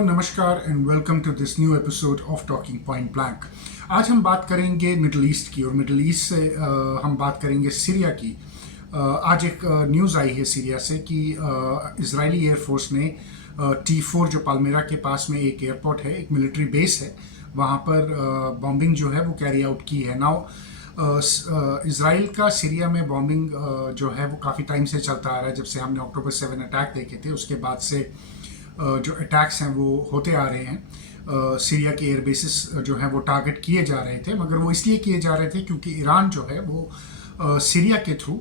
नमस्कार and welcome to this new episode of talking point blank. आज हम बात करेंगे मिडल ईस्ट की और मिडल ईस्ट से हम बात करेंगे सीरिया की। आज एक न्यूज़ आई है सीरिया से कि इजरायली एयरफोर्स ने T4 जो पालमेरा के पास में एक एयरपोर्ट है, एक मिलिट्री बेस है, वहाँ पर बॉम्बिंग जो है वो कैरी आउट की है। नाउ इसराइल का सीरिया में बॉम्बिंग जो है वो काफ़ी टाइम से चलता आ रहा है। जब से हमने अक्टूबर 7 अटैक देखे थे उसके बाद से जो अटैक्स हैं वो होते आ रहे हैं। सीरिया के एयर बेसिस जो हैं वो टारगेट किए जा रहे थे, मगर वो इसलिए किए जा रहे थे क्योंकि ईरान जो है वो सीरिया के थ्रू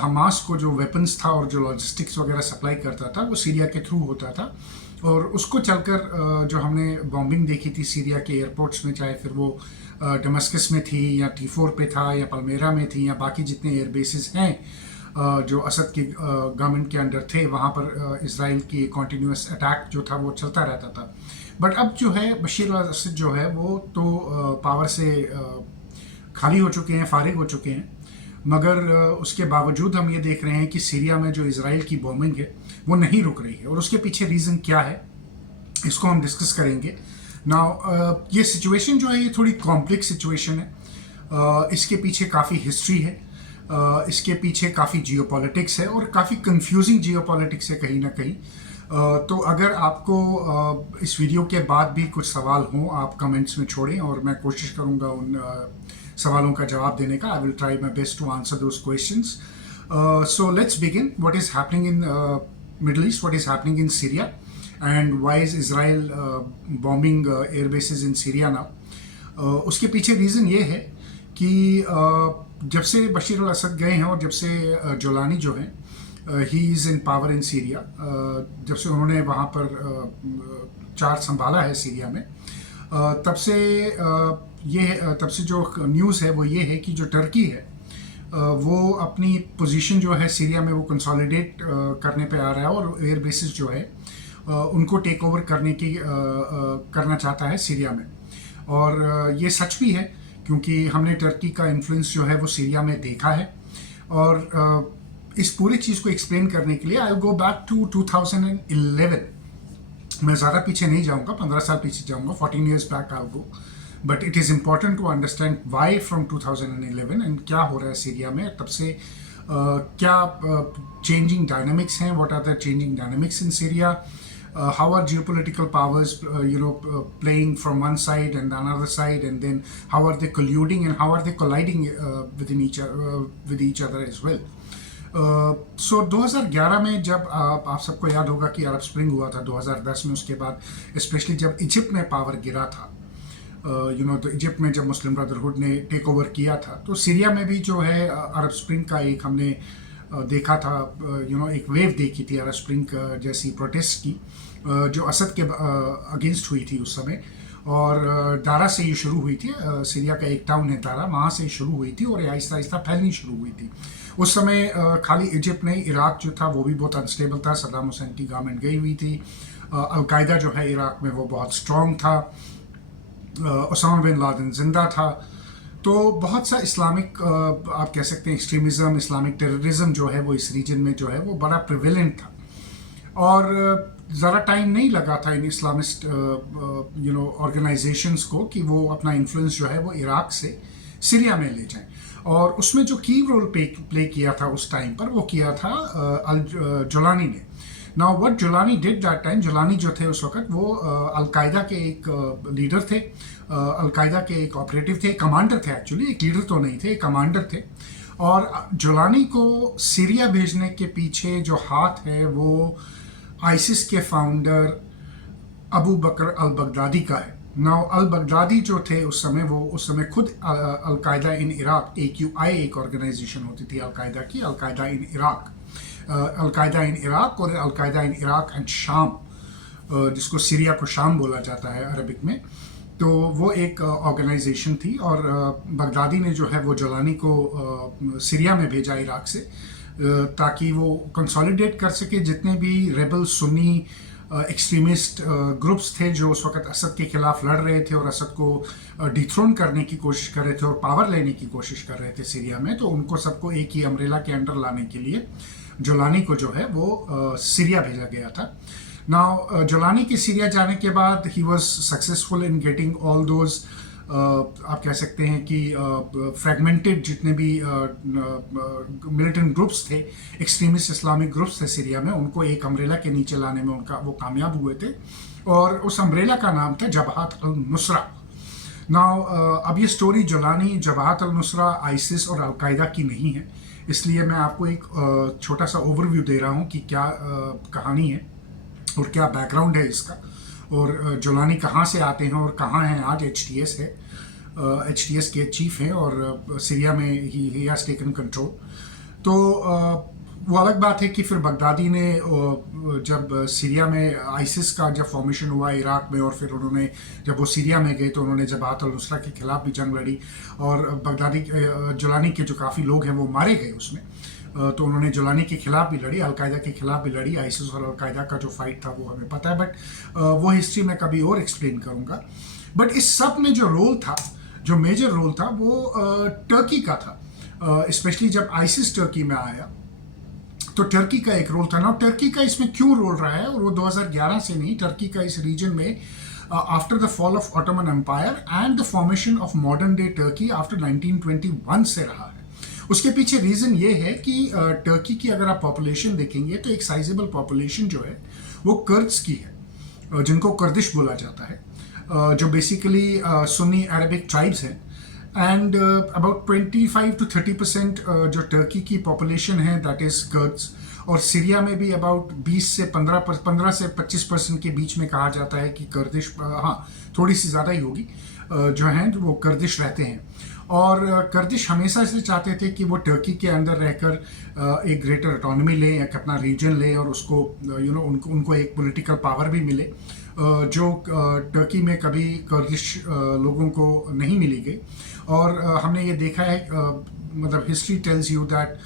हमास को जो वेपन्स था और जो लॉजिस्टिक्स वगैरह सप्लाई करता था वो सीरिया के थ्रू होता था। और उसको चलकर जो हमने बॉम्बिंग देखी थी सीरिया के एयरपोर्ट्स में, चाहे फिर वो डमस्कस में थी या T4 पे था या पलमेरा में थी या बाकी जितने एयर बेसिस हैं जो असद के गवर्नमेंट के अंडर थे, वहाँ पर इसराइल की कॉन्टीन्यूस अटैक जो था वो चलता रहता था। बट अब जो है बशीर अल असद जो है वो तो पावर से खाली हो चुके हैं, फारिग हो चुके हैं, मगर उसके बावजूद हम ये देख रहे हैं कि सीरिया में जो इसराइल की बॉम्बिंग है वो नहीं रुक रही है। और उसके पीछे रीज़न क्या है इसको हम डिस्कस करेंगे। नाउ ये सिचुएशन जो है ये थोड़ी कॉम्प्लेक्स सिचुएशन है। इसके पीछे काफ़ी हिस्ट्री है, इसके पीछे काफ़ी जियोपॉलिटिक्स है और काफ़ी कंफ्यूजिंग जियोपॉलिटिक्स है कहीं ना कहीं। तो अगर आपको इस वीडियो के बाद भी कुछ सवाल हों आप कमेंट्स में छोड़ें और मैं कोशिश करूँगा उन सवालों का जवाब देने का। I will try my best to answer those questions. So let's begin. What is happening in Middle East, what is happening in Syria and why is Israel bombing air bases in Syria now. उसके पीछे reason ये है कि जब से बशीर अल असद गए हैं और जब से जोलानी जो हैं he is in power in Syria, जब से उन्होंने वहाँ पर चार्ज संभाला है सीरिया में, तब से जो न्यूज़ है वो ये है कि जो टर्की है वो अपनी पोजीशन जो है सीरिया में वो कंसोलिडेट करने पे आ रहा है और एयर बेसिस जो है उनको टेक ओवर करना चाहता है सीरिया में। और ये सच भी है क्योंकि हमने टर्की का इन्फ्लुएंस जो है वो सीरिया में देखा है। और इस पूरी चीज़ को एक्सप्लेन करने के लिए I will go back to 2011। मैं ज़्यादा पीछे नहीं जाऊंगा, 15 साल पीछे जाऊंगा, 14 years back I will go. But it is important to understand why from 2011 and क्या हो रहा है सीरिया में तब से। क्या चेंजिंग डायनामिक्स हैं, what are the changing dynamics in Syria, how are geopolitical powers playing from one side and another side, and then how are they colluding and how are they colliding with each other as well. So 2011 में जब आप सबको याद होगा कि अरब spring हुआ था 2010 में, उसके बाद स्पेशली जब इजिप्ट में पावर गिरा था, तो इजिप्ट में जब मुस्लिम ब्रदरहुड ने टेक ओवर किया था, तो सीरिया में भी जो है अरब स्प्रिंग का एक हमने देखा था, एक वेव देखी थी अरब स्प्रिंग जैसी प्रोटेस्ट की जो असद के अगेंस्ट हुई थी उस समय। और दारा से ये शुरू हुई थी, सीरिया का एक टाउन है दारा, वहाँ से शुरू हुई थी और आहिस्ता आहिस्ता फैलनी शुरू हुई थी। उस समय खाली इजिप्ट नहीं, इराक जो था वो भी बहुत अनस्टेबल था, सद्दाम हुसैन की गवर्नमेंट गई हुई थी, अलकायदा जो है इराक में वो बहुत स्ट्रॉन्ग था, ओसामा बिन लादेन जिंदा था। तो बहुत सा इस्लामिक आप कह सकते हैं एक्सट्रीमिज़म, इस्लामिक टेररिज्म जो है वो इस रीजन में जो है वो बड़ा प्रिवेलेंट था। और ज़रा टाइम नहीं लगा था इन इस्लामिस्ट ऑर्गेनाइजेशंस को कि वो अपना इन्फ्लुएंस जो है वो इराक से सीरिया में ले जाएं। और उसमें जो की रोल प्ले किया था उस टाइम पर वो किया था जोलानी ने। Now what Jolani did that time, Jolani जो थे उस वक्त वो अलकायदा के एक लीडर थे, अलकायदा के एक ऑपरेटिव थे, कमांडर थे एक्चुअली, एक लीडर तो नहीं थे, एक कमांडर थे। और जोलानी को सीरिया भेजने के पीछे जो हाथ है वो आइसिस के फाउंडर अबू बकर अल बगदादी का है। नाउ अल बगदादी जो थे उस समय खुद अलकायदा इन इराक, AQI एक ऑर्गेनाइजेशन होती थी अलकायदा की, al Qaeda in Iraq, al Qaeda in Iraq और अलकायदा इन इराक एंड शाम, जिसको सीरिया को शाम बोला जाता है अरबिक में। तो वो एक ऑर्गेनाइजेशन थी और बगदादी ने जो है वो जोलानी को सीरिया में भेजा इराक से, ताकि वो कंसोलिडेट कर सके जितने भी रेबल सुन्नी एक्सट्रीमिस्ट ग्रुप्स थे जो उस वक्त असद के खिलाफ लड़ रहे थे और असद को डिथ्रोन करने की कोशिश कर रहे थे और पावर लेने की कोशिश कर रहे थे सीरिया में। तो उनको सबको एक ही अम्ब्रेला के अंडर लाने के लिए जोलानी को जो है वो सीरिया भेजा गया था। नाउ जोलानी के सीरिया जाने के बाद he was successful in getting all those, आप कह सकते हैं कि फ्रेगमेंटेड जितने भी मिलिटेंट ग्रुप्स थे, एक्सट्रीमिस्ट इस्लामिक ग्रुप्स थे सीरिया में, उनको एक अम्ब्रेला के नीचे लाने में उनका वो कामयाब हुए थे, और उस अम्ब्रेला का नाम था जबहात अल नुसरा। नाउ अब ये स्टोरी जोलानी, जबहात अल नुसरा, आइसिस और अलकायदा की नहीं है, इसलिए मैं आपको एक छोटा सा ओवरव्यू दे रहा हूँ कि क्या कहानी है और क्या बैकग्राउंड है इसका, और जोलानी कहाँ से आते हैं और कहाँ हैं आज। HTS है, HTS के चीफ हैं, और सीरिया में ही हैज़ टेकन कंट्रोल। तो वो अलग बात है कि फिर बगदादी ने जब सीरिया में आइसिस का जब फॉर्मेशन हुआ इराक में, और फिर उन्होंने जब वो सीरिया में गए तो उन्होंने जबहात अल नुसरा के खिलाफ भी जंग लड़ी, और बगदादी जोलानी के जो काफ़ी लोग हैं वो मारे गए उसमें। तो उन्होंने जोलानी के खिलाफ भी लड़ी, अलकायदा के खिलाफ भी लड़ी। आइसिस और अलकायदा का जो फाइट था वो हमें पता है, बट वो हिस्ट्री मैं कभी और एक्सप्लेन करूँगा। बट इस सब में जो रोल था, जो मेजर रोल था, वो टर्की का था, स्पेशली जब आइसिस टर्की में आया तो टर्की का एक रोल था ना। टर्की का इसमें क्यों रोल रहा है, और वो 2011 से नहीं, टर्की का इस रीजन में after the fall of Ottoman empire and the formation of modern day Turkey after 1921 से रहा है। उसके पीछे रीज़न ये है कि टर्की की अगर आप पॉपुलेशन देखेंगे तो एक साइजेबल पॉपुलेशन जो है वो कर्द्स की है, जिनको कर्दिश बोला जाता है, जो बेसिकली सुन्नी अरबिक ट्राइब्स हैं, एंड अबाउट 25 to 30% जो टर्की की पॉपुलेशन है दैट इज़ कर्द्स। और सीरिया में भी अबाउट 20 से 15 से 25% के बीच में कहा जाता है कि कर्दिश, हाँ थोड़ी सी ज़्यादा ही होगी, जो हैं वो कर्दिश रहते हैं। और कर्दिश हमेशा से चाहते थे कि वो टर्की के अंदर रहकर एक ग्रेटर ऑटोनॉमी लें, एक अपना रीजन लें, और उसको उनको एक पॉलिटिकल पावर भी मिले, जो टर्की में कभी कर्दिश लोगों को नहीं मिली गई। और हमने ये देखा है, मतलब history tells you that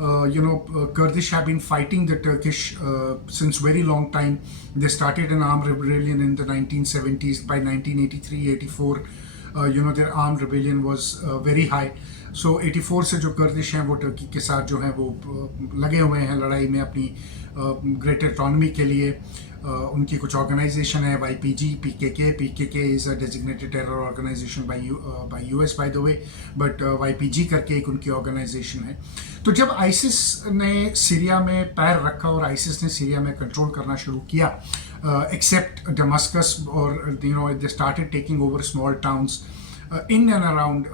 Kurdish have been fighting the Turkish since very long time. They started an armed rebellion in the 1970s. By 1983-84, their armed rebellion was very high. So 84 से जो कर्दिश हैं वो टर्की के साथ जो हैं वो लगे हुए हैं लड़ाई में अपनी ग्रेटर ऑटोनॉमी के लिए। उनकी कुछ ऑर्गेनाइजेशन है YPG, PKK is a designated terror organization by US by the way, but YPG करके एक उनकी ऑर्गेनाइजेशन है। तो जब आइसिस ने सीरिया में पैर रखा और आइसिस ने सीरिया में कंट्रोल करना शुरू किया, एक्सेप्ट डमस्कस, और they started taking over small towns in and around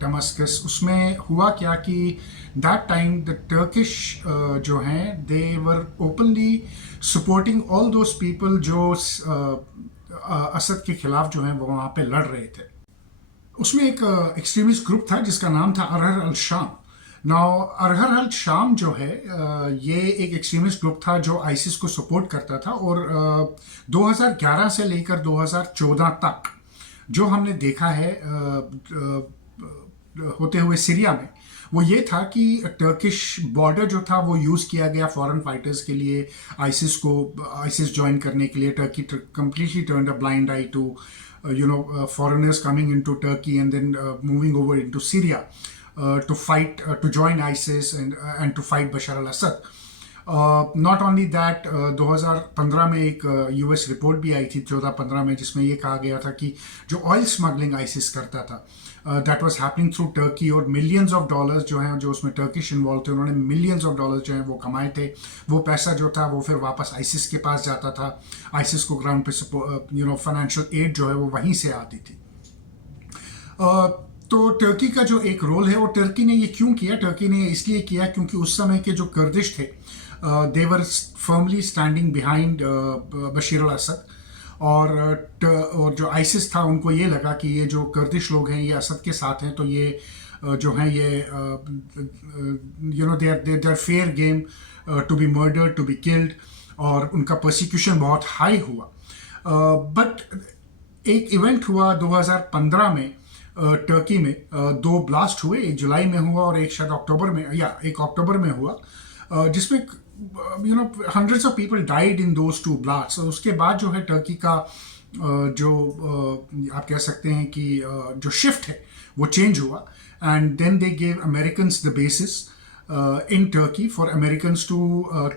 Damascus, उसमें हुआ क्या कि that time the Turkish जो हैं they were openly supporting all those people जो असद के खिलाफ जो हैं वो वहाँ पे लड़ रहे थे। उसमें एक एक्सट्रीमिस्ट ग्रुप था जिसका नाम था अरहर अल शाम। नाउ अरहर अल शाम जो है ये एक एक्सट्रीमिस्ट ग्रुप था जो आइसिस को सपोर्ट करता था, और 2011 से लेकर 2014 तक जो हमने देखा है होते हुए सीरिया में, वो ये था कि टर्किश बॉर्डर जो था वो यूज़ किया गया फॉरेन फाइटर्स के लिए, आइसिस ज्वाइन करने के लिए। Turkey completely turned a blind eye to foreigners coming into Turkey and then moving over into Syria to fight, to join ISIS and to fight Bashar al-Assad. Not only that, 2015 में एक US report भी आई थी 14-15 में, जिसमें ये कहा गया था कि जो ऑयल स्मगलिंग आइसिस करता था that was happening through Turkey, और मिलियंस ऑफ डॉलर्स जो हैं जो उसमें टर्किश इन्वॉल्व थे, उन्होंने मिलियंस ऑफ डॉलर्स जो हैं वो कमाए थे। वो पैसा जो था वो फिर वापस आइसिस के पास जाता था, आइसिस को ग्राउंड पे फाइनेंशियल एड जो है वो वहीं से आती थी। तो टर्की का जो एक रोल है, वो टर्की ने ये क्यों किया? टर्की ने इसलिए किया क्योंकि उस समय के जो कर्दिश थे they were firmly standing behind Bashir अल असद, और जो आइसिस था उनको ये लगा कि ये जो कर्दिश लोग हैं ये असद के साथ हैं, तो ये जो हैं ये they are fair game to be murdered, to be killed, और उनका persecution बहुत हाई हुआ। बट एक इवेंट हुआ 2015 में टर्की में, 2 ब्लास्ट हुए, एक जुलाई में हुआ और एक शायद अक्टूबर में, या एक अक्टूबर में हुआ, जिसमें hundreds of people died in those 2 blasts। और उसके बाद जो है टर्की का जो आप कह सकते हैं कि जो शिफ्ट है वो चेंज हुआ, and then they gave Americans the bases in Turkey for Americans to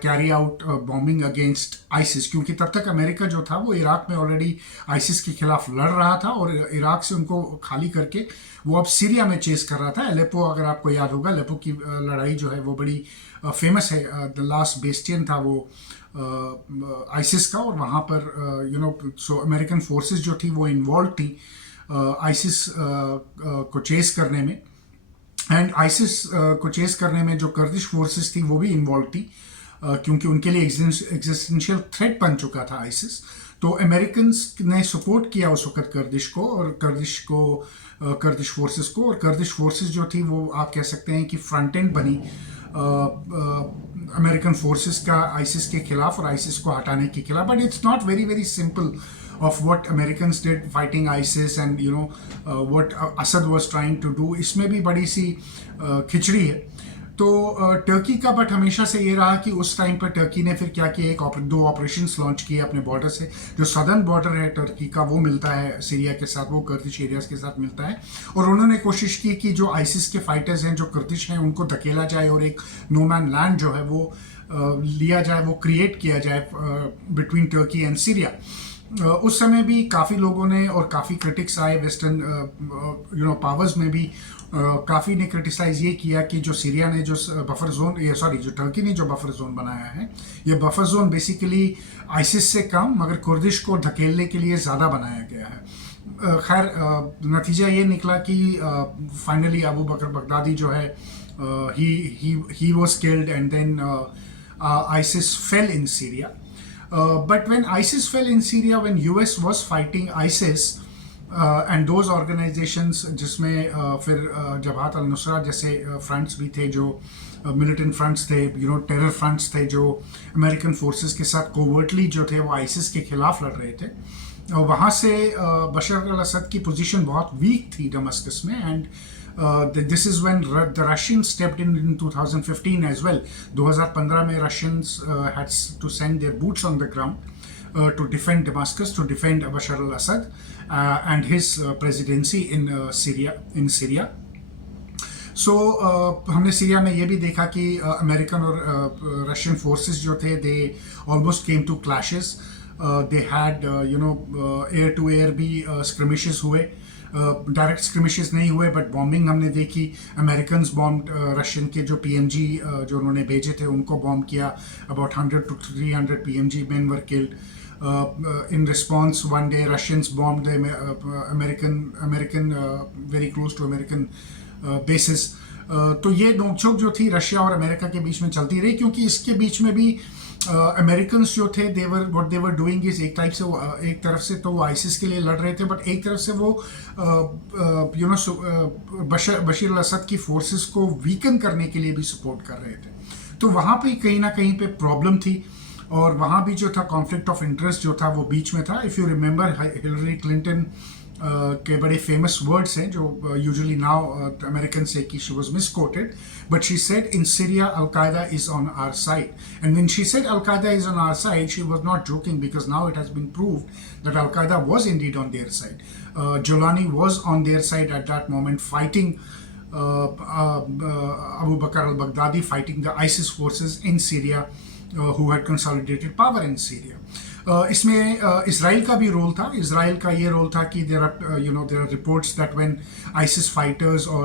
carry out bombing against ISIS, क्योंकि तब तक अमेरिका जो था वो इराक में ऑलरेडी आइसिस के खिलाफ लड़ रहा था और इराक से उनको खाली करके वो अब सीरिया में चेस कर रहा था। अलेप्पो, अगर आपको याद होगा, अलेप्पो की लड़ाई जो है वो बड़ी फेमस है। द लास्ट बेस्टियन था वो आइसिस का, और वहाँ पर सो अमेरिकन फोर्सेस जो थी वो इन्वॉल्व थी आइसिस को चेस करने में। एंड आइसिस को चेस करने में जो कर्दिश फोर्सेस थी वो भी इन्वॉल्व थी, क्योंकि उनके लिए एग्जिस्टेंशियल थ्रेट बन चुका था आइसिस। तो अमेरिकन्स ने सपोर्ट किया उस वक्त कर्दिश को और कर्दिश फोर्सेस को, और कर्दिश फोर्सेस जो थी वो आप कह सकते हैं कि फ्रंट एंड बनी अमेरिकन फोर्सेस का आइसिस के खिलाफ और आइसिस को हटाने के खिलाफ। But it's not very very simple of what Americans did fighting ISIS and what Assad was trying to do. इसमें भी बड़ी सी खिचड़ी है। तो टर्की का बट हमेशा से ये रहा कि उस टाइम पर टर्की ने फिर क्या किया, दो ऑपरेशंस लॉन्च किए अपने बॉर्डर से। जो सदर्न बॉर्डर है टर्की का वो मिलता है सीरिया के साथ, वो कर्दिश एरियाज के साथ मिलता है, और उन्होंने कोशिश की कि जो आइसिस के फाइटर्स हैं, जो कर्दिश हैं, उनको धकेला जाए और एक नो मैन लैंड जो है वो लिया जाए, वो क्रिएट किया जाए बिटवीन टर्की एंड सीरिया। उस समय भी काफ़ी लोगों ने और काफ़ी क्रिटिक्स आए वेस्टर्न पावर्स में भी, काफ़ी ने क्रिटिसाइज ये किया कि जो सीरिया ने जो बफर जोन, जो टर्की ने जो बफर जोन बनाया है, ये बफर जोन बेसिकली आइसिस से कम मगर कुर्दिश को धकेलने के लिए ज़्यादा बनाया गया है। खैर नतीजा ये निकला कि फाइनली अबू बकर बगदादी जो है he was killed, and then ISIS fell in Syria. But when ISIS fell in Syria, when US was fighting ISIS and those organizations, जिसमें फिर जबात अल-नुसरा जैसे फ्रंट्स भी थे, जो मिलिटेंट फ्रंट्स थे, टेरर फ्रंट्स थे, जो अमेरिकन फोर्सेस के साथ कोवर्टली जो थे वो आइसिस के खिलाफ लड़ रहे थे। वहाँ से बशर अल असद की पोजीशन बहुत वीक थी दमस्कस में, and this is when the Russians stepped in 2015 as well. 2015 में Russians had to send their boots on the ground to defend Damascus, to defend Bashar al-Assad and his presidency in Syria. So हमने Syria में ये भी देखा कि American और Russian forces जो थे, they almost came to clashes. They had air to air भी skirmishes हुए, डायरेक्ट स्क्रिमिशेस नहीं हुए, बट बॉम्बिंग हमने देखी। अमेरिकन बॉम्ब रशियन के जो पीएमजी जो उन्होंने भेजे थे उनको बॉम्ब किया। About 100 to 300 PMG men were killed. In response, one day Russians bombed the American very close to American bases. तो ये नोकझोंक जो थी रशिया और अमेरिका के बीच में चलती रही, क्योंकि इसके बीच में भी अमेरिकन जो थे, what they were doing is एक टाइप से एक तरफ से तो वो आइसिस के लिए लड़ रहे थे, बट एक तरफ से वो बशीर अल असद की फोर्सेस को वीकन करने के लिए भी सपोर्ट कर रहे थे। तो वहाँ पे कहीं ना कहीं पे प्रॉब्लम थी, और वहाँ भी जो था कॉन्फ्लिक्ट ऑफ इंटरेस्ट जो था वो बीच में था। If you remember, Hillary Clinton के बड़े फेमस वर्ड्स हैं जो यूजुअली नाउ अमेरिकन से कि she was misquoted, but she said in Syria al Qaeda is on our side, and when she said al Qaeda is on our side, she was not joking, because now it has been proved that al Qaeda was indeed on their side. Jolani was on their side at that moment, fighting Abu Bakr al-Baghdadi, fighting the ISIS forces in Syria who had consolidated power in Syria. इसमें Israel का भी role था। Israel का ये role था कि there are reports that when ISIS fighters or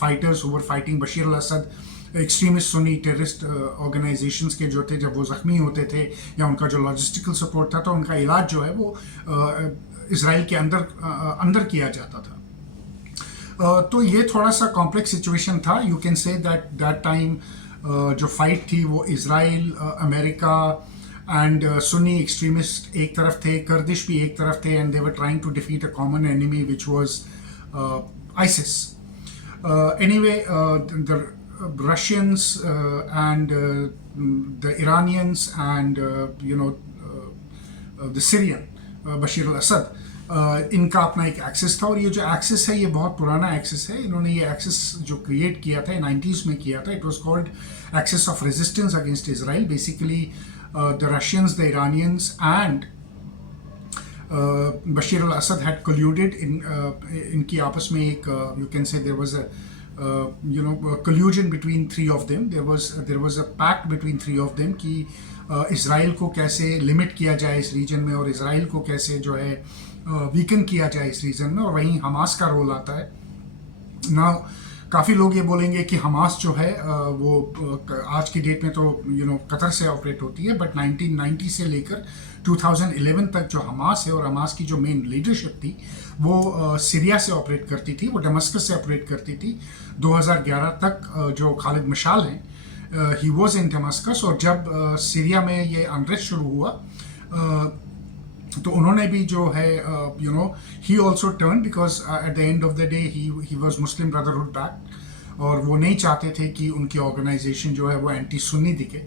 fighters who were fighting Bashir al-Assad, extremist Sunni terrorist organisations के जो थे, जब वो ज़ख्मी होते थे या उनका जो लॉजिस्टिकल सपोर्ट था, तो उनका इलाज जो है वो इसराइल के अंदर किया जाता था। तो ये थोड़ा सा कॉम्प्लेक्स सिचुएशन था। You can say that time जो फाइट थी वो Israel, America and Sunni extremist एक तरफ थे, कर्दिश भी एक तरफ थे, and they were trying to defeat a common enemy which was ISIS. Anyway, the Russians and the Iranians and the Syrian Bashir al-Assad, इनका अपना एक एक्सेस था, और ये जो एक्सेस है ये बहुत पुराना एक्सेस है। इन्होंने ये एक्सेस जो क्रिएट किया था 90s में किया था। It was called axis of resistance against Israel. Basically the Russians, the Iranians and Bashir al-Assad had colluded in इनकी आपस में एक, you can say there was a collusion between three of them. There was a pact between three of them कि Israel को कैसे limit किया जाए इस रीजन में, और इसराइल को कैसे जो है वीकन किया जाए इस रीजन में, और वहीं हमास का रोल आता है ना। काफ़ी लोग ये बोलेंगे कि हमास जो है वो आज की डेट में तो कतर से ऑपरेट होती है, बट 1990 से लेकर 2011 तक जो हमास है, और हमास की जो मेन लीडरशिप थी वो सीरिया से ऑपरेट करती थी, वो दमस्कस से ऑपरेट करती थी 2011 तक। जो खालिद मशाल हैं, ही वॉज इन दमस्कस, और जब सीरिया में ये अनरेस्ट शुरू हुआ तो उन्होंने भी जो है he also turn, because at the end of the day he was Muslim brotherhood back, और वो नहीं चाहते थे कि उनकी ऑर्गेनाइजेशन जो है वो एंटी सुन्नी दिखे।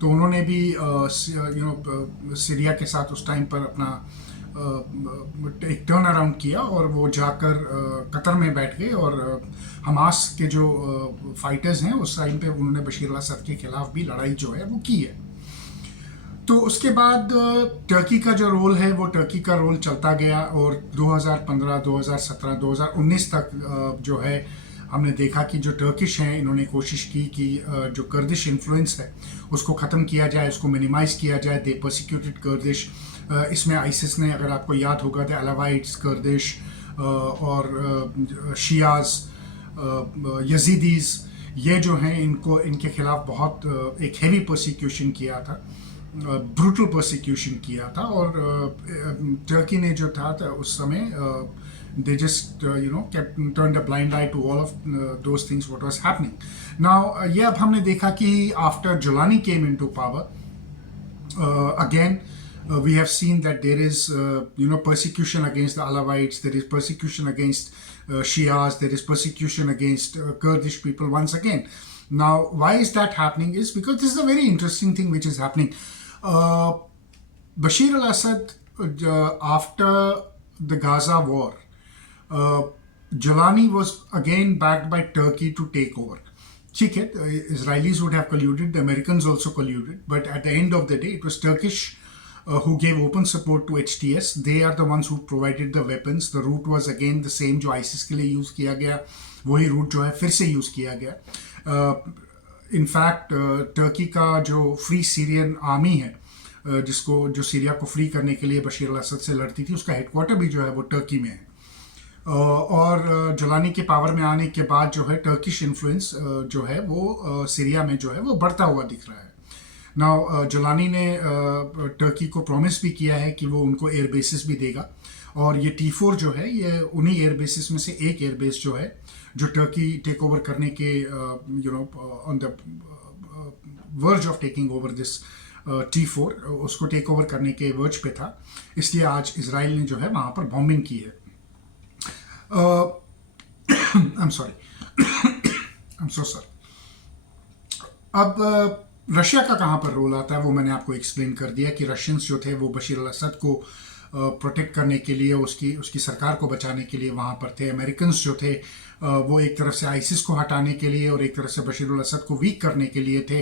तो उन्होंने भी सीरिया के साथ उस टाइम पर अपना एक टर्न अराउंड किया, और वो जाकर कतर में बैठ गए, और हमास के जो फाइटर्स हैं उस टाइम पे उन्होंने बशीर अल-असद के खिलाफ भी लड़ाई जो है वो की है। तो उसके बाद टर्की का जो रोल है वो टर्की का रोल चलता गया, और 2015, 2017, 2019 तक जो है हमने देखा कि जो टर्किश हैं इन्होंने कोशिश की कि जो कर्दिश इन्फ्लुएंस है उसको ख़त्म किया जाए, उसको मिनिमाइज़ किया जाए। दे परसिक्यूटेड कर्दिश, इसमें आइसिस ने, अगर आपको याद होगा, द अलावाइट्स, कर्दिश और शियाज, यजीदीज़, ये जो हैं इनके खिलाफ बहुत एक हेवी परसिक्यूशन किया था, ब्रूटल परसिक्यूशन किया था। और टर्की ने जो था उस समय they just turned a blind eye to all of those things what was happening. Now ये अब हमने देखा कि after Jolani came into power, again we have seen that there is persecution against the Alawites, there is persecution against Shias, there is persecution against Kurdish people once again. Now why is that happening is because this is a very interesting thing which is happening. Bashir al-Assad, after the Gaza war, Jolani was again backed by Turkey to take over. ठीक है, Israelis would have colluded, the Americans also colluded, but at the end of the day it was Turkish who gave open support to HTS. They are the ones who provided the weapons. The route was again the same जो ISIS के लिए use किया गया, वही root जो है फिर से यूज़ किया गया। इनफैक्ट टर्की का जो फ्री सीरियन आर्मी है, जो सीरिया को फ्री करने के लिए बशीर अल-असद से लड़ती थी, उसका हेडक्वार्टर भी जो है वो टर्की में है। और जोलानी के पावर में आने के बाद जो है टर्किश इन्फ्लुएंस जो है वो सीरिया में जो है वो बढ़ता हुआ दिख रहा है। नाउ जोलानी ने टर्की को प्रॉमिस भी किया है कि वो उनको एयर बेसिस भी देगा, और ये T4 जो है ये उन्हीं एयर बेसिस में से एक एयर बेस जो है जो टर्की टेक ओवर करने के on the verge of taking over this T4, उसको टेक ओवर करने के वर्ज पे था, इसलिए आज इसराइल ने जो है वहाँ पर बॉम्बिंग की है। I'm sorry. I'm so sorry. अब रशिया का कहाँ पर रोल आता है वो मैंने आपको एक्सप्लेन कर दिया कि रशियंस जो थे वो बशीर अल-असद को प्रोटेक्ट करने के लिए, उसकी सरकार को बचाने के लिए वहाँ पर थे। अमेरिकन्स जो थे वो एक तरफ से आइसिस को हटाने के लिए और एक तरफ से बशीर अल-असद को वीक करने के लिए थे।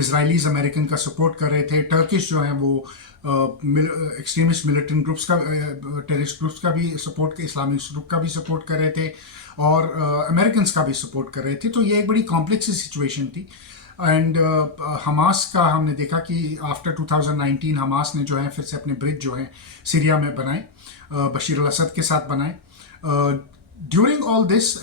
इसराइलीज अमेरिकन का सपोर्ट कर रहे थे। टर्किश जो हैं वो एक्सट्रीमिस्ट मिलिटेंट ग्रुप्स का, टेररिस्ट ग्रुप्स का भी सपोर्ट, इस्लामिक ग्रुप का भी सपोर्ट कर रहे थे, और अमेरिकन का भी सपोर्ट कर रहे थे। तो ये एक बड़ी कॉम्प्लेक्स सिचुएशन थी। एंड हमास का हमने देखा कि आफ्टर 2019 हमास ने जो है फिर से अपने ब्रिज जो है सीरिया में बनाए, बशीर अल-असद के साथ बनाए। ड्यूरिंग ऑल दिस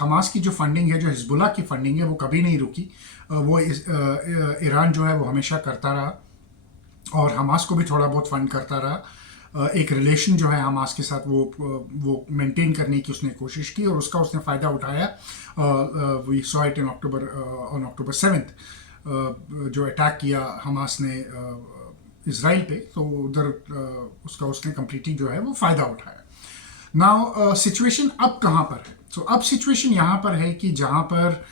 हमास की जो फंडिंग है, जो हिजबुल्लाह की फंडिंग है, वो कभी नहीं रुकी। वो ईरान जो है वो हमेशा करता रहा और हमास को भी थोड़ा बहुत फंड करता रहा। एक रिलेशन जो है हमास के साथ वो मेंटेन करने की उसने कोशिश की और उसका उसने फ़ायदा उठाया। We saw it in on October 7th, जो अटैक किया हमास ने इसराइल पे, तो उधर उसका उसने कम्प्लीटली जो है वो फ़ायदा उठाया। नाउ सिचुएशन अब कहाँ पर है? तो अब सिचुएशन यहाँ पर है कि जहाँ पर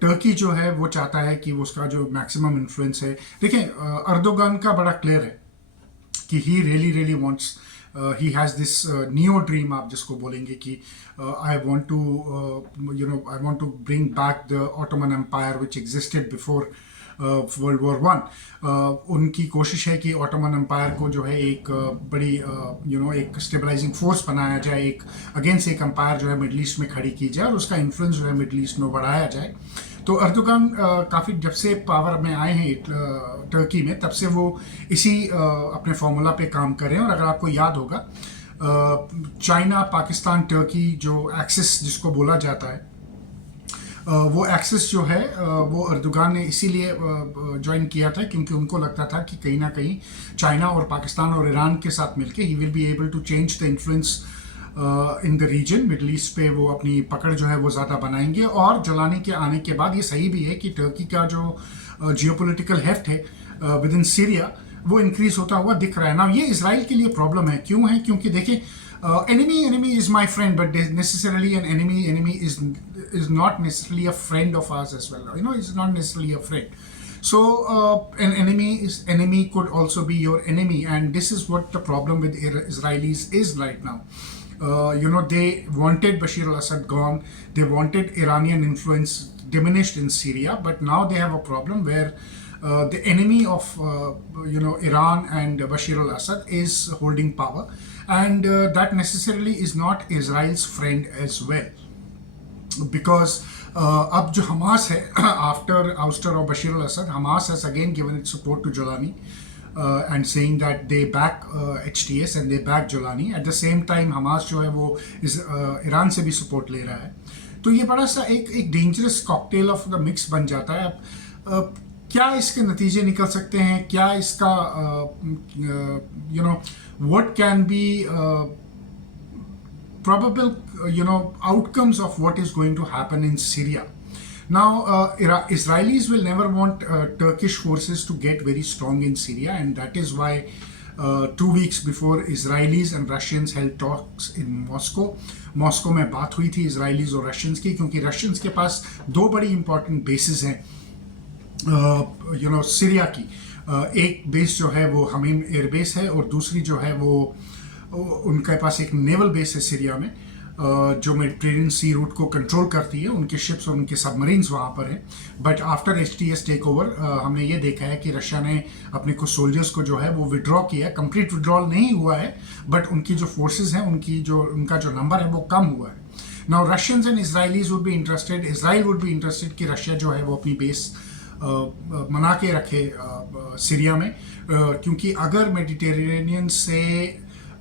टर्की जो है वो चाहता है कि उसका जो मैक्सिमम इन्फ्लुएंस है, देखें अर्दोगन का बड़ा क्लियर है कि he really wants, he has this neo dream, आप जिसको बोलेंगे कि I want to bring back the Ottoman Empire which existed before World War One, उनकी कोशिश है कि ऑटोमन एम्पायर को जो है एक बड़ी एक स्टेबलाइजिंग फोर्स बनाया जाए, एक अगेंस्ट एक एम्पायर जो है मिडल ईस्ट में खड़ी की जाए और उसका इन्फ्लुएंस जो है मिडल ईस्ट में बढ़ाया जाए। तो अर्दोगान काफ़ी जब से पावर में आए हैं टर्की में, तब से वो इसी अपने फॉर्मूला पे काम कर रहे हैं। और अगर आपको याद होगा, चाइना, पाकिस्तान, टर्की जो एक्सिस जिसको बोला जाता है, वो एक्सिस जो है वो अर्दोगान ने इसीलिए ज्वाइन किया था क्योंकि उनको लगता था कि कहीं ना कहीं चाइना और पाकिस्तान और ईरान के साथ मिलके he will be able to change the influence in the region. Middle East पे वो अपनी पकड़ जो है वो ज़्यादा बनाएंगे। और जोलानी के आने के बाद ये सही भी है कि टर्की का जो जियोपॉलिटिकल हेफ्ट है विद इन सीरिया वो इंक्रीज होता हुआ दिख रहा है ना। ये इसराइल के लिए प्रॉब्लम है। क्यों है? क्योंकि देखिए, enemy is my friend, but necessarily an enemy is not necessarily a friend of ours as well. It's not necessarily a friend. So an enemy could also be your enemy, and this is what the problem with Israelis is right now. They wanted Bashir al-Assad gone. They wanted Iranian influence diminished in Syria, but now they have a problem where the enemy of Iran and Bashir al-Assad is holding power, and that necessarily is not Israel's friend as well, because अब जो Hamas है after ouster of Bashir al-Assad, Hamas has again given its support to Jolani and saying that they back HTS and they back Jolani. At the same time Hamas जो है वो Iran से भी support ले रहा है। तो ये बड़ा सा एक dangerous cocktail of the mix बन जाता है। अब क्या इसके नतीजे निकल सकते हैं? क्या इसका what can be probable outcomes of what is going to happen in Syria. Now Israelis will never want Turkish forces to get very strong in Syria, and that is why 2 weeks before Israelis and Russians held talks in Moscow में बात हुई थी Israelis और Russians की, क्योंकि Russians के पास 2 बड़ी important bases हैं सीरिया की। एक बेस जो है वो हमीम एयर बेस है, और दूसरी जो है वो उनके पास एक नेवल बेस है सीरिया में जो मेडिटेरेनियन सी रूट को कंट्रोल करती है। उनके शिप्स और उनके सबमरीन्स वहाँ पर हैं। But after HTS take over हमने ये देखा है कि रशिया ने अपने कुछ सोल्जर्स को जो है वो विड्रॉ किया। कंप्लीट विड्रॉल नहीं हुआ है, बट उनकी जो फोर्सेज हैं उनका जो नंबर है वो कम हुआ है। Now Russians and Israelites would be interested, Israel would be interested कि रशिया जो है वो अपनी बेस मना के रखे सीरिया में, क्योंकि अगर मेडिटेरेनियन से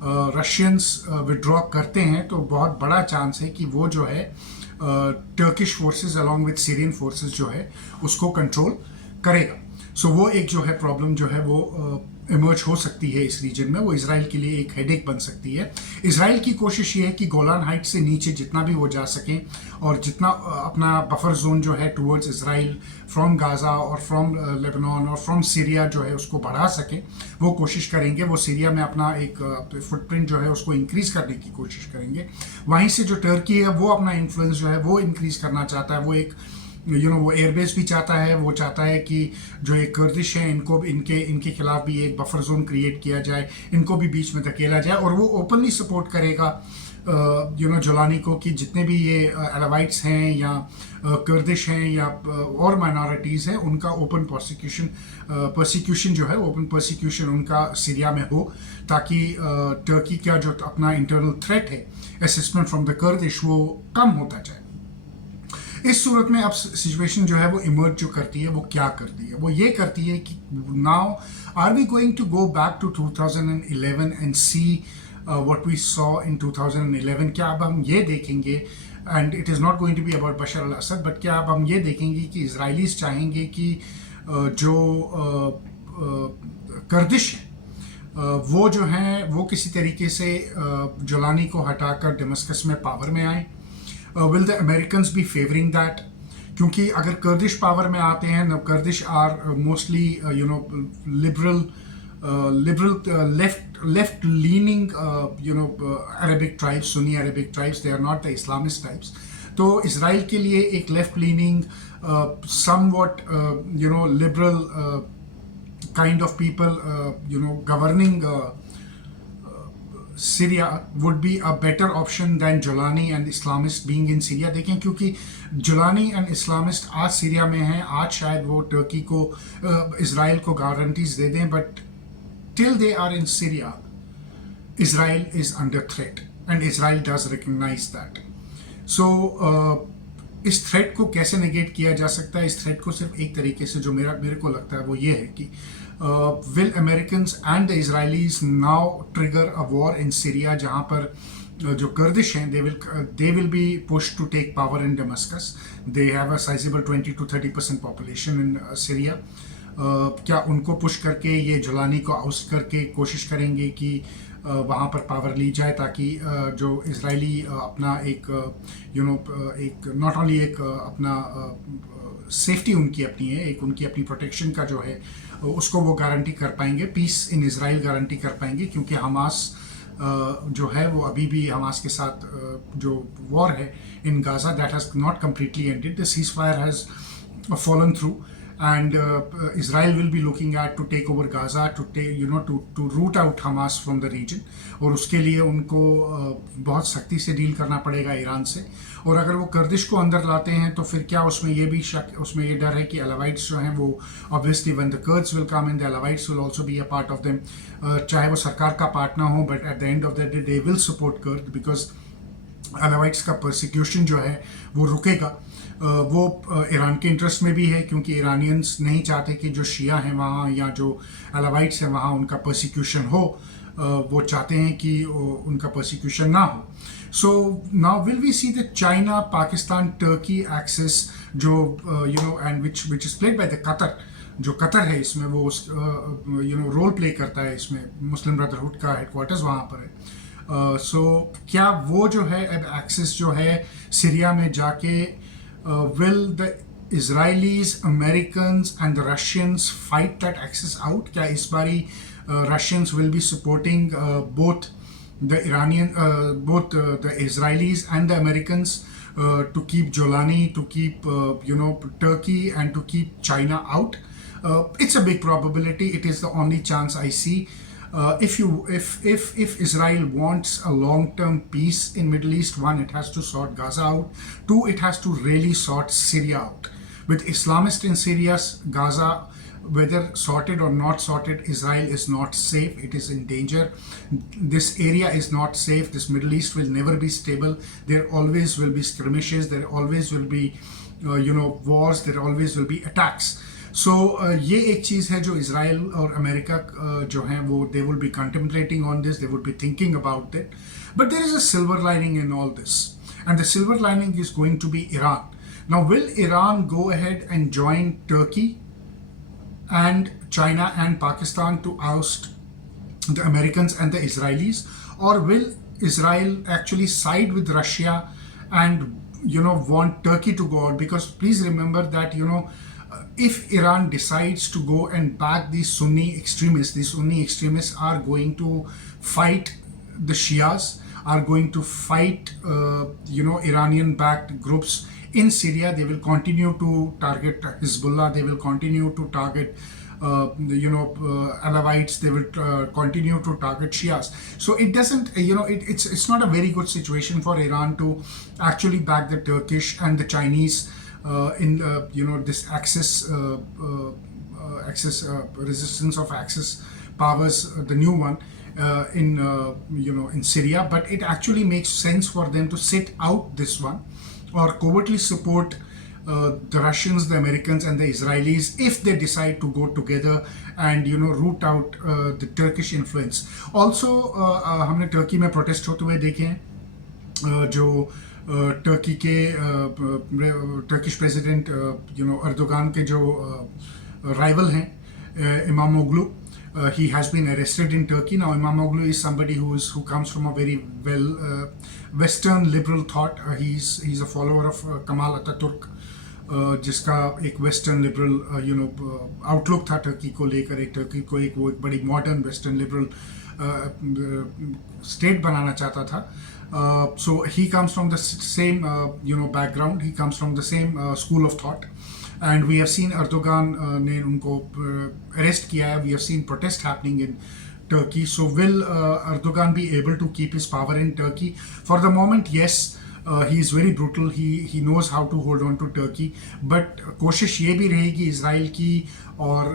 रशियंस विड्रॉ करते हैं तो बहुत बड़ा चांस है कि वो जो है Turkish forces along with Syrian forces जो है उसको कंट्रोल करेगा। सो वो एक जो है प्रॉब्लम जो है वो इमर्ज हो सकती है इस रीजन में। वो इसराइल के लिए एक हेडेक बन सकती है। इसराइल की कोशिश ये है कि गोलान हाइट से नीचे जितना भी वो जा सकें और जितना अपना बफर जोन जो है टुवर्ड्स इसराइल फ्रॉम गाज़ा और फ्रॉम लेबनान और फ्रॉम सीरिया जो है उसको बढ़ा सकें, वो कोशिश करेंगे। वो सीरिया में अपना एक फुटप्रिंट जो है उसको इंक्रीज़ करने की कोशिश करेंगे। वहीं से जो टर्की है वो अपना इन्फ्लुएंस जो है वो इंक्रीज़ करना चाहता है। वो एक वो एयरबेस भी चाहता है। वो चाहता है कि जो एक कर्दिश है इनको इनके खिलाफ भी एक बफर जोन क्रिएट किया जाए, इनको भी बीच में धकेला जाए। और वो ओपनली सपोर्ट करेगा जोलानी को कि जितने भी ये अलावाइट्स हैं या कर्दिश हैं या और माइनॉरिटीज़ हैं उनका ओपन प्रोसिक्यूशन जो है ओपन प्रोसिक्यूशन उनका सीरिया में हो, ताकि टर्की का जो अपना इंटरनल थ्रेट है असिस्टेंट फ्रॉम द कर्दिश वो कम होता जाए। इस सूरत में अब सिचुएशन जो है वो इमर्ज जो करती है वो क्या करती है? वो ये करती है कि now are we going to go back to 2011 and see what we saw in 2011? क्या अब हम ये देखेंगे, and it is not going to be about Bashar al Assad, but क्या अब हम ये देखेंगे कि इसराइलीज चाहेंगे कि जो कर्दिश है वो जो हैं वो किसी तरीके से जोलानी को हटाकर दमिश्क में पावर में आए? Will the Americans be favouring that? क्योंकि अगर कर्दिश पावर में आते हैं, Kurdish are mostly liberal left leaning Arabic tribes, Sunni Arabic tribes, they are not the Islamist tribes. तो इसराइल के लिए एक left leaning somewhat liberal kind of people governing Syria would be a better option than Jolani and Islamist being in Syria. देखें क्योंकि Jolani and Islamist आज Syria में हैं, आज शायद वो टर्की को इसराइल को गारंटीज दे दें, but till they are in Syria, Israel is under threat and Israel does recognize that. So इस थ्रेट को कैसे नेगेट किया जा सकता है? इस थ्रेट को सिर्फ एक तरीके से जो मेरे को लगता है वो ये है कि will Americans and the Israelis now trigger a war in Syria, जहाँ पर जो कर्दिश हैं they will be pushed to take power in Damascus. They have a sizable 20 to 30% population in Syria. क्या उनको पुश करके ये जुलानी को आउस्ट करके कोशिश करेंगे कि वहाँ पर पावर ली जाए, ताकि जो इजरायली अपना एक एक नॉट ओनली एक अपना सेफ्टी उनकी अपनी है, एक उनकी अपनी प्रोटेक्शन का जो है उसको वो गारंटी कर पाएंगे, पीस इन इसराइल गारंटी कर पाएंगे, क्योंकि हमास जो है वो अभी भी हमास के साथ जो वॉर है in Gaza that has not completely ended, the cease fire has fallen through, and Israel will be looking at to take over Gaza, to take to root out Hamas from the region, और उसके लिए उनको बहुत सख्ती से deal करना पड़ेगा Iran से। और अगर वो कर्दिश को अंदर लाते हैं तो फिर क्या उसमें ये भी उसमें ये डर है कि अलावाइट्स जो हैं वो obviously when the Kurds will come in, the Alawites will also be a part of them, चाहे वो सरकार का पार्ट ना हो, but at the end of the day they will support Kurd, because Alawites का परसिक्यूशन जो है वो रुकेगा। वो ईरान के इंटरेस्ट में भी है, क्योंकि ईरानियंस नहीं चाहते कि जो शिया हैं वहाँ या जो अलावाइट्स हैं वहाँ उनका परसिक्यूशन हो, वो चाहते हैं कि उनका परसिक्यूशन ना हो। So now will we see the China Pakistan Turkey axis जो and which is played by the Qatar, जो कतर है इसमें वो रोल प्ले करता है इसमें, मुस्लिम ब्रदरहुड का हेडक्वार्टर्स वहाँ पर है। सो क्या वो जो है अब एक्सेस जो है सीरिया में जाके will the Israelis, Americans and the Russians fight that axis out? क्या इस बारी Russians will be supporting both the the Israelis and the Americans to keep Jolani, to keep Turkey and to keep China out? It's a big probability. It is the only chance I see. If Israel wants a long-term peace in Middle East, one, it has to sort Gaza out. Two, it has to really sort Syria out. With Islamists in Syria, Gaza, whether sorted or not sorted, Israel is not safe. It is in danger. This area is not safe. This Middle East will never be stable. There always will be skirmishes. There always will be, wars. There always will be attacks. सो ये एक चीज़ है जो Israel और America जो हैं वो they will be contemplating on this, they will be thinking about it, but there is a silver lining in all this, and the silver lining is going to be Iran. Now will Iran go ahead and join Turkey and China and Pakistan to oust the Americans and the Israelis, or will Israel actually side with Russia and want Turkey to go out? Because please remember that if Iran decides to go and back these Sunni extremists are going to fight the Shias, are going to fight Iranian backed groups in Syria. They will continue to target Hezbollah, they will continue to target Alawites, they will continue to target Shias. So it doesn't, it's not a very good situation for Iran to actually back the Turkish and the Chinese in this Axis resistance of Axis powers, the new one in Syria. But it actually makes sense for them to sit out this one, or covertly support the Russians, the Americans and the Israelis if they decide to go together and root out the Turkish influence. Also हमने Turkey में protest होते हुए देखे हैं, जो Turkey के Turkish president Erdogan के जो राइवल हैं Imamoglu, he has been arrested in Turkey. Now Imamoglu is somebody who comes from a very well Western liberal thought. He's a follower of Kemal Atatürk, जिसका एक western liberal outlook था Turkey को लेकर, Turkey को एक वो एक बड़ी मॉडर्न वेस्टर्न लिबरल स्टेट बनाना चाहता था. So he comes from the same background, he comes from the same school of thought, and we have seen Erdogan ने उनको arrest किया है. We have seen protest happening in Turkey. So will Erdogan be able to keep his power in Turkey? For the moment, yes. He is very brutal. He knows how to hold on to Turkey. But कोशिश ये भी रहेगी Israel की और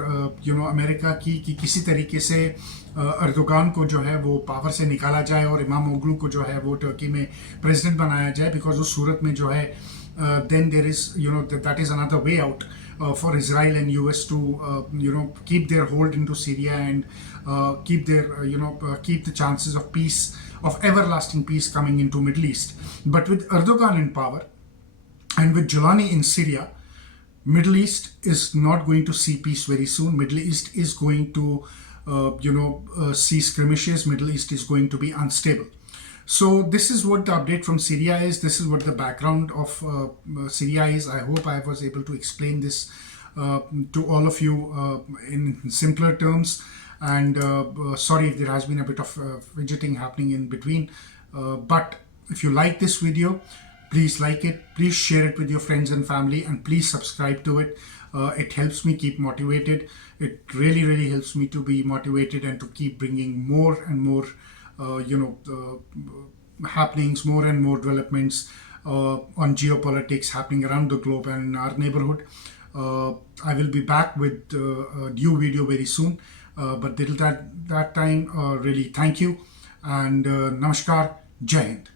America की कि किसी तरीके से अर्दोगान को जो है वो पावर से निकाला जाए और इमामोग्लू को जो है वो टर्की में प्रेसिडेंट बनाया जाए. बिकॉज उस सूरत में जो है then there is that is another way out for Israel and US to keep their hold into Syria and keep their keep the chances of peace, of everlasting peace, coming into Middle East. But with Erdogan in power and with Giuliani in Syria, Middle East is not going to see peace very soon. Middle East is going to see skirmishes. Middle East is going to be unstable. So this is what the update from Syria is. This is what the background of Syria is. I hope I was able to explain this to all of you in simpler terms. And sorry if there has been a bit of fidgeting happening in between. But if you like this video, please like it. Please share it with your friends and family. And please subscribe to it. It helps me keep motivated. It really, really helps me to be motivated and to keep bringing more and more happenings, more and more developments on geopolitics happening around the globe and in our neighborhood. I will be back with a new video very soon. But till that time, really thank you and namaskar, Jai Hind.